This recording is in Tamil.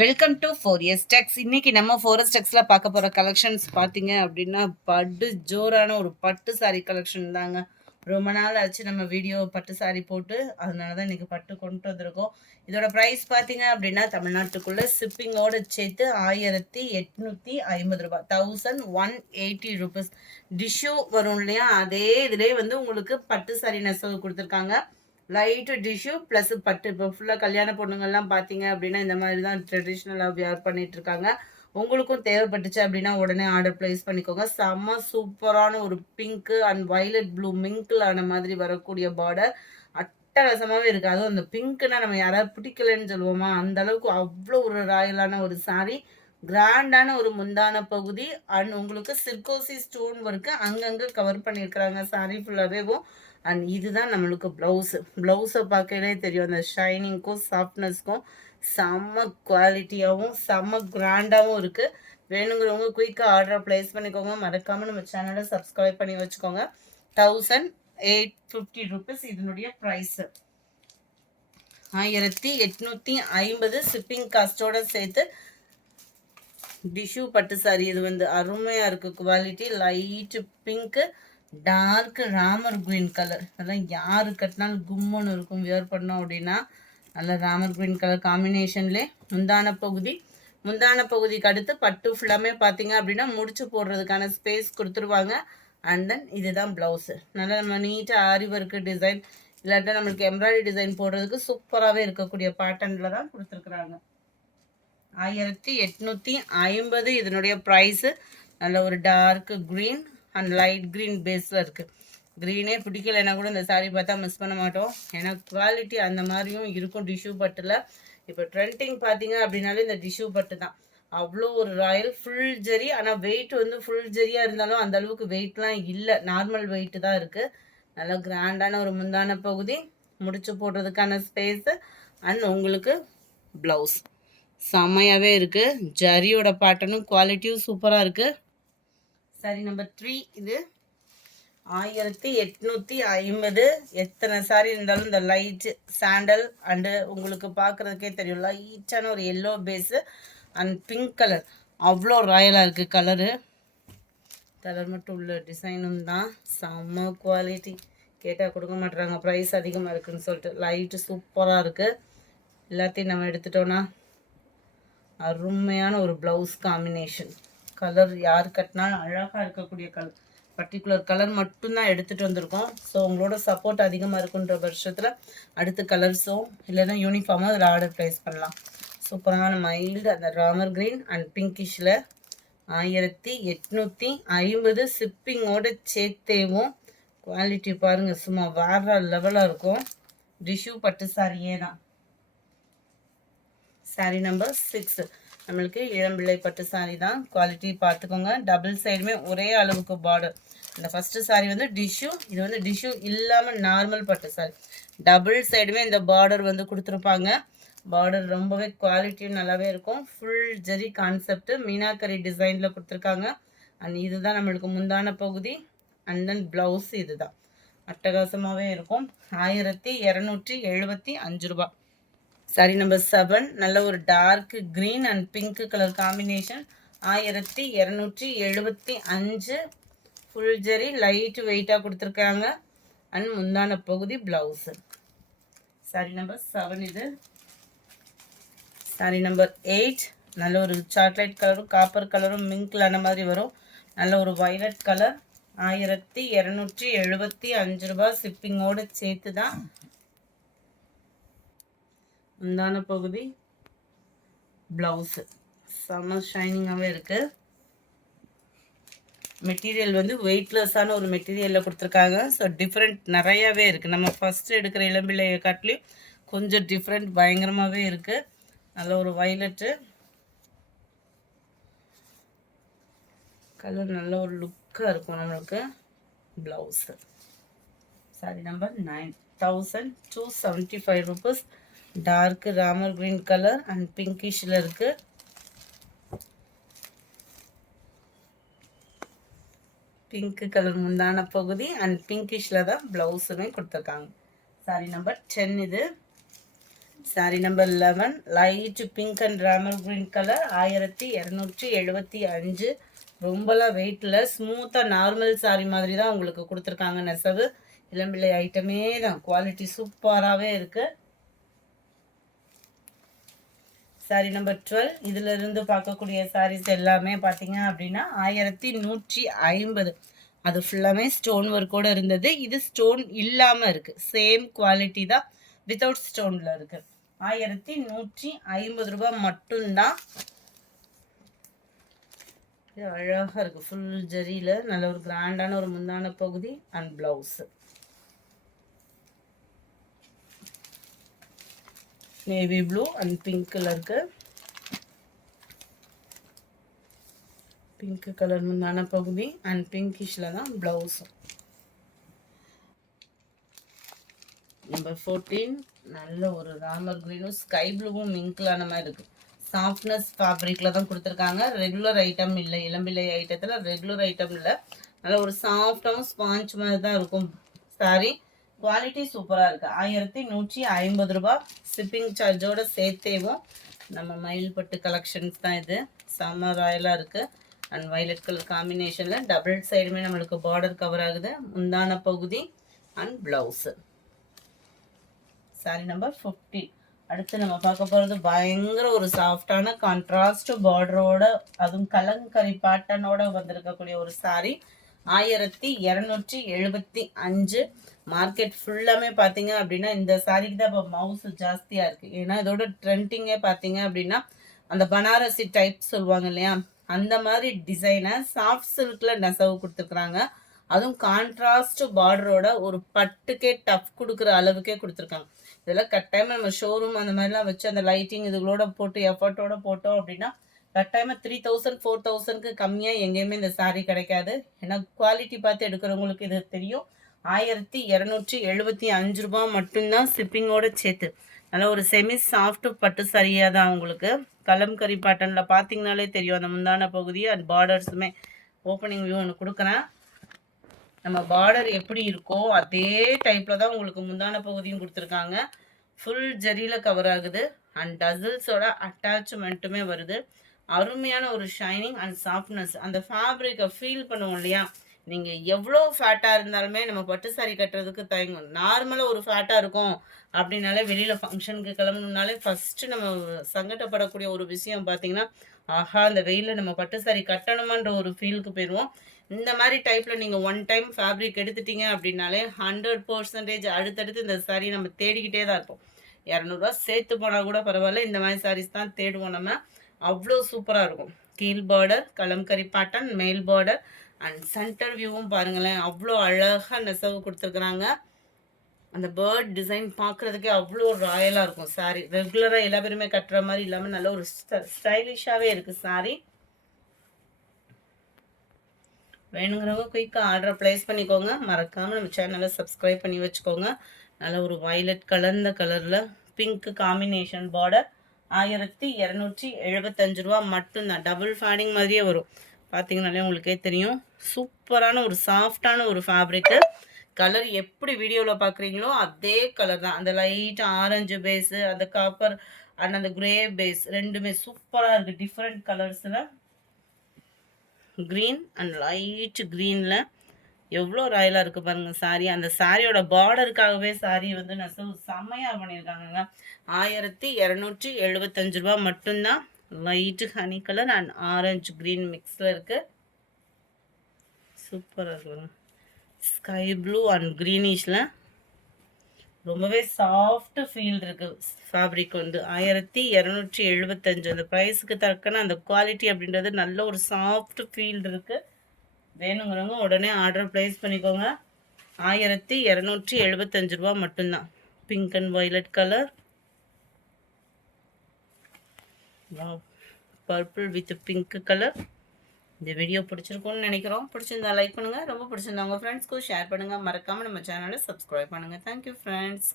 Welcome to 4S Techs. இன்னைக்கு நம்ம 4S Techsல பார்க்க போகிற கலெக்ஷன்ஸ் பார்த்தீங்க அப்படின்னா பட்டு ஜோரான ஒரு பட்டு சாரி கலெக்ஷன் தாங்க. ரொம்ப நாள் ஆச்சு நம்ம வீடியோ பட்டு சாரி போட்டு, அதனால தான் இன்றைக்கி பட்டு கொண்டு வந்திருக்கோம். இதோட ப்ரைஸ் பார்த்தீங்க அப்படின்னா தமிழ்நாட்டுக்குள்ளே ஷிப்பிங்கோடு சேர்த்து 1850 ரூபாய், 1180 ருபீஸ். டிஷ்யூ வரும் இல்லையா, அதே இதிலே வந்து உங்களுக்கு பட்டு சாரி நெசவு கொடுத்துருக்காங்க. லைட்டு டிஷ்யூ ப்ளஸ் பட்டு. இப்போ ஃபுல்லாக கல்யாண பொண்ணுங்கள்லாம் பார்த்தீங்க அப்படின்னா இந்த மாதிரி தான் ட்ரெடிஷ்னலாக வியர் பண்ணிகிட்ருக்காங்க. உங்களுக்கும் தேவைப்பட்டுச்சு அப்படின்னா உடனே ஆர்டர் ப்ளேஸ் பண்ணிக்கோங்க. செம்ம சூப்பரான ஒரு pink and violet blue mingle ஆன மாதிரி வரக்கூடிய பார்டர் அட்டகாசமாகவே இருக்குது. அதுவும் அந்த பிங்க்குன்னா நம்ம யாராவது பிடிக்கலன்னு சொல்லுவோமா, அந்த அளவுக்கு அவ்வளோ ஒரு ராயலான ஒரு சாரீ. கிராண்டான ஒரு முந்தான பகுதி அண்ட் உங்களுக்கு சிர்கோசி ஸ்டோன் ஒர்க்கு அங்கங்கே கவர் பண்ணியிருக்கிறாங்க சாரீ ஃபுல்லாகவேவும். அண்ட் இதுதான் நம்மளுக்கு ப்ளவுஸை பார்க்கலே தெரியும் அந்த ஷைனிங்க்கும் சாஃப்ட்னஸ்க்கும். செம்ம குவாலிட்டியாகவும் செம்ம கிராண்டாகவும் இருக்குது. வேணுங்கிறவங்க குயிக்காக ஆர்டர் ப்ளேஸ் பண்ணிக்கோங்க. மறக்காமல் நம்ம சேனலை சப்ஸ்கிரைப் பண்ணி வச்சுக்கோங்க. 1850 ருபீஸ் இதனுடைய ப்ரைஸு. 1850 ஷிப்பிங் காஸ்ட்டோடு சேர்த்து. டிஷ்யூ பட்டு சாரி இது வந்து அருமையாக இருக்குது. Quality light pink, dark Ramar green colour. அதெல்லாம் யார் கட்டினாலும் கும்முன்னு இருக்கும். வியர் பண்ணோம் அப்படின்னா நல்ல ராமர் க்ரீன் கலர் காம்பினேஷன்லேயே முந்தான பகுதிக்கு அடுத்து பட்டு ஃபுல்லாமே பார்த்தீங்க அப்படின்னா முடிச்சு போடுறதுக்கான ஸ்பேஸ் கொடுத்துருவாங்க. அண்ட் தென் இதுதான் ப்ளவுஸு. நல்லா நம்ம நீட்டாக ஆரி ஒர்க்கு டிசைன் இல்லாட்டா நம்மளுக்கு எம்ப்ராய்டரி டிசைன் போடுறதுக்கு சூப்பராகவே இருக்கக்கூடிய பேட்டர்னில் தான் கொடுத்துருக்குறாங்க. 1850 இதனுடைய ப்ரைஸு. நல்ல ஒரு dark green and light green பேஸில் இருக்குது. க்ரீனே பிடிக்கலைன்னா கூட இந்த சாரீ பார்த்தா மிஸ் பண்ண மாட்டோம். ஏன்னா குவாலிட்டி அந்த மாதிரியும் இருக்கும் டிஷ்யூ பட்டில். இப்போ ட்ரெண்டிங் பார்த்தீங்க அப்படின்னாலே இந்த டிஷ்யூ பட்டு தான். அவ்வளோ ஒரு ராயல் ஃபுல் ஜெரி. ஆனால் வெயிட் வந்து ஃபுல் ஜெரியாக இருந்தாலும் அந்த அளவுக்கு வெயிட்லாம் இல்லை, நார்மல் வெயிட்டு தான் இருக்குது. நல்லா கிராண்டான ஒரு முந்தான பகுதி, முடிச்சு போடுறதுக்கான ஸ்பேஸு அண்ட் உங்களுக்கு ப்ளவுஸ் செம்மையாகவே இருக்குது. ஜரியோட பேட்டர்னும் குவாலிட்டியும் சூப்பராக இருக்குது. சாரி நம்பர் 3 இது 1850. எத்தனை சாரி இருந்தாலும் இந்த லைட் சாண்டல் அண்டு உங்களுக்கு பார்க்குறதுக்கே தெரியும் லைட்டான ஒரு yellow base and pink colour. அவ்வளோ ராயலாக இருக்குது கலரு. கலர் மட்டும் உள்ள டிசைனும் தான் செம்ம குவாலிட்டி. கேட்டால் கொடுக்க மாட்டுறாங்க, ப்ரைஸ் அதிகமாக இருக்குதுன்னு சொல்லிட்டு. லைட்டு சூப்பராக இருக்குது. எல்லாத்தையும் நம்ம எடுத்துட்டோன்னா அருமையான ஒரு ப்ளவுஸ் காம்பினேஷன். கலர் யார் கட்டினாலும் அழகாக இருக்கக்கூடிய கலர். பர்டிகுலர் கலர் மட்டும்தான் எடுத்துகிட்டு வந்திருக்கோம். ஸோ உங்களோட சப்போர்ட் அதிகமாக இருக்குன்ற பட்சத்தில் அடுத்த கலர்ஸோ இல்லைன்னா யூனிஃபார்மாக அதில் ஆர்டர் ப்ளேஸ் பண்ணலாம். சூப்பரான மைல்டு அந்த ராமர் க்ரீன் அண்ட் பிங்கிஷில் 1850 ஷிப்பிங்கோடு சேர்த்தேவும். குவாலிட்டி பாருங்கள், சும்மா வேற லெவலாக இருக்கும். டிஷ்யூ பட்டு சாரியே தான். சாரி நம்பர் 6 நம்மளுக்கு இளம்பிள்ளை பட்டு சாரி தான். குவாலிட்டி பார்த்துக்கோங்க. டபுள் சைடுமே ஒரே அளவுக்கு பார்டர். இந்த ஃபஸ்ட்டு சாரி வந்து டிஷ்யூ, இது வந்து டிஷ்யூ இல்லாமல் நார்மல் பட்டு சாரி. டபுள் சைடுமே இந்த பார்டர் வந்து கொடுத்துருப்பாங்க. பார்டர் ரொம்பவே குவாலிட்டியும் நல்லாவே இருக்கும். ஃபுல் ஜெரி கான்செப்ட் மீனாக்கரி டிசைனில் கொடுத்துருக்காங்க. அண்ட் இதுதான் நம்மளுக்கு முந்தான பகுதி அண்ட் தென் ப்ளவுஸ் இதுதான். அட்டகாசமாகவே இருக்கும். 1275 ரூபா. சாரி நம்பர் 7 நல்ல ஒரு dark green and pink colour combination. 1275 full zari light வெயிட்டாக கொடுத்துருக்காங்க. அண்ட் முந்தான பகுதி ப்ளவுஸு. சாரி நம்பர் 7 இது. சாரி நம்பர் 8 நல்ல ஒரு சாக்லேட் கலரும் காப்பர் கலரும் மிங்கிளான மாதிரி வரும். நல்ல ஒரு வயலட் கலர். 1275 ரூபா ஷிப்பிங்கோடு சேர்த்து தான். முந்தான பகுதி ப்ளவுஸு செம்ம ஷைனிங்காகவே இருக்குது. மெட்டீரியல் வந்து வெயிட்லெஸ்ஸான ஒரு மெட்டீரியலில் கொடுத்துருக்காங்க. ஸோ டிஃப்ரெண்ட் நிறையாவே இருக்குது. நம்ம ஃபஸ்ட்டு எடுக்கிற இளம்பிள்ளையை காட்டிலையும் கொஞ்சம் டிஃப்ரெண்ட் பயங்கரமாகவே இருக்குது. நல்ல ஒரு வயலட்டு கலர், நல்ல ஒரு லுக்காக இருக்கும் நம்மளுக்கு. Blouse sari number 9 1275 rupees. Dark Ramar green colour and பிங்கிஷில் இருக்குது. பிங்க் கலர் முந்தான பகுதி அண்ட் பிங்கிஷில் தான் ப்ளவுஸுமே கொடுத்துருக்காங்க. சாரி நம்பர் 10 இது. Sorry number 11 light pink and Ramar green colour 1275. ரொம்பலாம் வெயிட்டில் ஸ்மூத்தாக நார்மல் சாரி மாதிரி தான் உங்களுக்கு கொடுத்துருக்காங்க. நெசவு இளம்பிள்ளை ஐட்டமே தான், குவாலிட்டி சூப்பராகவே இருக்குது. சாரி நம்பர் 12 இதிலிருந்து பார்க்கக்கூடிய சாரீஸ் எல்லாமே பார்த்தீங்க அப்படின்னா 1150. அது ஃபுல்லாமே ஸ்டோன் ஒர்க்கோடு இருந்தது. இது ஸ்டோன் இல்லாமல் இருக்குது, சேம் குவாலிட்டி தான், வித்தவுட் ஸ்டோனில் இருக்குது. 1150 ரூபாய் மட்டும்தான். இது அழகாக இருக்குது, ஃபுல் ஜரியில் நல்ல ஒரு கிராண்டான ஒரு முந்தான பகுதி and blouse. Navy blue and pink கலருக்கு, பிங்க் கலர் முந்தான பகுதி அண்ட் பிங்கிஷில் தான் ப்ளவுஸும். நம்பர் 14 நல்ல ஒரு ராமர் க்ரீனும் ஸ்கை ப்ளூவும் மிங்க்லான மாதிரி இருக்குது. சாஃப்ட்னஸ் ஃபேப்ரிக்கில் தான் கொடுத்துருக்காங்க. ரெகுலர் ஐட்டம் இல்லை, இளம்பிள்ளை ஐட்டத்தில் ரெகுலர் ஐட்டம் இல்லை. நல்ல ஒரு சாஃப்டாகவும் ஸ்பாஞ்ச் மாதிரி தான் இருக்கும் சாரி. குவாலிட்டி சூப்பராக இருக்குது. 1150 ரூபா ஷிப்பிங் சார்ஜோட சேர்த்தேவும். நம்ம மயில்பட்டு கலெக்ஷன்ஸ் தான் இது. செம்ம ராயலாக இருக்குது அண்ட் வயலட் கலர் காம்பினேஷனில் டபுள் சைடுமே நம்மளுக்கு பார்டர் கவர் ஆகுது. முந்தான பகுதி அண்ட் ப்ளவுஸு. சாரி நம்பர் 50. அடுத்து நம்ம பார்க்க போகிறது பயங்கர ஒரு சாஃப்டான கான்ட்ராஸ்ட் பார்டரோட, அதுவும் கலங்கரி பேட்டர்னோட வந்திருக்கக்கூடிய ஒரு சாரி. 1275. மார்க்கெட் ஃபுல்லாமே பார்த்தீங்க அப்படின்னா இந்த சாரிக்கு தான் இப்போ மவுஸ் ஜாஸ்தியாக இருக்குது. ஏன்னா இதோட ட்ரெண்டிங்கே பார்த்தீங்க அப்படின்னா அந்த பனாரசி டைப் சொல்லுவாங்க இல்லையா, அந்த மாதிரி டிசைனை சாஃப்ட் சில்கில் நெசவு கொடுத்துருக்குறாங்க. அதுவும் கான்ட்ராஸ்ட் பார்டரோட ஒரு பட்டுக்கே டஃப் கொடுக்குற அளவுக்கே கொடுத்துருக்காங்க. இதெல்லாம் கட்டாயமாக நம்ம ஷோரூம் அந்த மாதிரிலாம் வச்சு அந்த லைட்டிங் இதுகளோட போட்டு எஃபர்ட்டோட போட்டோம் அப்படின்னா கட்டாயமாக 3000 4000க்கு கம்மியாக எங்கேயுமே இந்த சாரீ கிடைக்காது. ஏன்னா குவாலிட்டி பார்த்து எடுக்கிறவங்களுக்கு இது தெரியும். 1275 ரூபா மட்டும்தான் ஷிப்பிங்கோட சேர்த்து. நல்லா ஒரு செமி சாஃப்ட் பட்டு சரியாக தான் உங்களுக்கு. கலம்கரி பேட்டர்னில் பார்த்தீங்கனாலே தெரியும் அந்த முந்தான பகுதி அண்ட் பார்டர்ஸுமே. ஓப்பனிங் வியூ ஒன்று கொடுக்குறேன். நம்ம பார்டர் எப்படி இருக்கோ அதே டைப்பில் தான் உங்களுக்கு முந்தான பகுதியும் கொடுத்துருக்காங்க. ஃபுல் ஜரியில் கவர் ஆகுது அண்ட் டசில்ஸோட அட்டாச்மெண்ட்டுமே வருது. அருமையான ஒரு ஷைனிங் அண்ட் சாஃப்ட்னஸ். அந்த ஃபேப்ரிக்கை ஃபீல் பண்ணுவோம் இல்லையா, நீங்கள் எவ்வளோ ஃபேட்டாக இருந்தாலுமே நம்ம பட்டு சாரி கட்டுறதுக்கு தயங்கும். நார்மலாக ஒரு ஃபேட்டாக இருக்கும் அப்படின்னாலே வெளியில் ஃபங்க்ஷனுக்கு கிளம்பணுனாலே ஃபஸ்ட்டு நம்ம சங்கடப்படக்கூடிய ஒரு விஷயம் பார்த்தீங்கன்னா, ஆஹா இந்த வெயிலில் நம்ம பட்டு சாரி கட்டணுமான்ற ஒரு ஃபீலுக்கு போயிடுவோம். இந்த மாதிரி டைப்பில் நீங்கள் ஒன் டைம் ஃபேப்ரிக் எடுத்துட்டீங்க அப்படின்னாலே 100% அடுத்தடுத்து இந்த சாரீ நம்ம தேடிக்கிட்டே தான் இருப்போம். 200 சேர்த்து போனால் கூட பரவாயில்ல, இந்த மாதிரி சாரீஸ் தான் தேடுவோம் நம்ம. அவ்வளோ சூப்பராக இருக்கும். கீழ் பார்டர் கலம்கரி பேட்டர்ன், மேல் பார்டர் அண்ட் சென்டர் வியூவும் பாருங்களேன், அவ்வளோ அழகாக நெசவு கொடுத்துருக்குறாங்க. அந்த பேர்ட் டிசைன் பார்க்குறதுக்கே அவ்வளோ ராயலாக இருக்கும் சாரீ. ரெகுலராக எல்லா பேருமே கட்டுற மாதிரி இல்லாமல் நல்ல ஒரு ஸ்டைலிஷாகவே இருக்குது சாரீ. வேணுங்கிறவங்க குயிக்காக ஆர்டரை ப்ளேஸ் பண்ணிக்கோங்க. மறக்காமல் நம்ம சேனலை சப்ஸ்கிரைப் பண்ணி வச்சுக்கோங்க. நல்ல ஒரு வயலட் கலர்ந்த கலரில் பிங்க் காம்பினேஷன் பார்டர். 1275 ரூபா மட்டும்தான். டபுள் ஃபேடிங் மாதிரியே வரும். பார்த்தீங்கனாலே உங்களுக்கே தெரியும். சூப்பரான ஒரு சாஃப்டான ஒரு ஃபேப்ரிக்கு. கலர் எப்படி வீடியோவில் பார்க்குறீங்களோ அதே கலர் தான். அந்த லைட் ஆரஞ்சு பேஸு, அந்த காப்பர் அண்ட் அந்த கிரே பேஸ் ரெண்டுமே சூப்பராக இருக்குது. டிஃப்ரெண்ட் கலர்ஸில் க்ரீன் அண்ட் லைட் க்ரீனில் எவ்வளோ ராயலாக இருக்குது பாருங்கள் சாரீ. அந்த சாரியோட பார்டருக்காகவே சாரீ வந்து நெசவு செம்மையாக பண்ணியிருக்காங்கங்க. 1275 ரூபா மட்டும்தான். Light honey colour and orange green மிக்ஸில் இருக்குது. சூப்பராக இருக்குது. ஸ்கை ப்ளூ அண்ட் க்ரீனிஷில் ரொம்பவே சாஃப்ட் ஃபீல் இருக்குது. ஃபேப்ரிக் வந்து 1275. அந்த ப்ரைஸுக்கு தக்கன அந்த குவாலிட்டி அப்படின்றது நல்ல ஒரு சாஃப்ட் ஃபீல் இருக்குது. வேணுங்கிறவங்க உடனே ஆர்டர் ப்ளேஸ் பண்ணிக்கோங்க. 1275 ரூபா மட்டும்தான். Pink and violet colour, purple with pink colour. இந்த வீடியோ பிடிச்சிருக்கும்னு நினைக்கிறோம். பிடிச்சிருந்தா லைக் பண்ணுங்கள். ரொம்ப பிடிச்சிருந்தா உங்கள் ஃப்ரெண்ட்ஸ்க்கும் ஷேர் பண்ணுங்கள். மறக்காமல் நம்ம சேனலை சப்ஸ்கிரைப் பண்ணுங்கள். Thank you friends.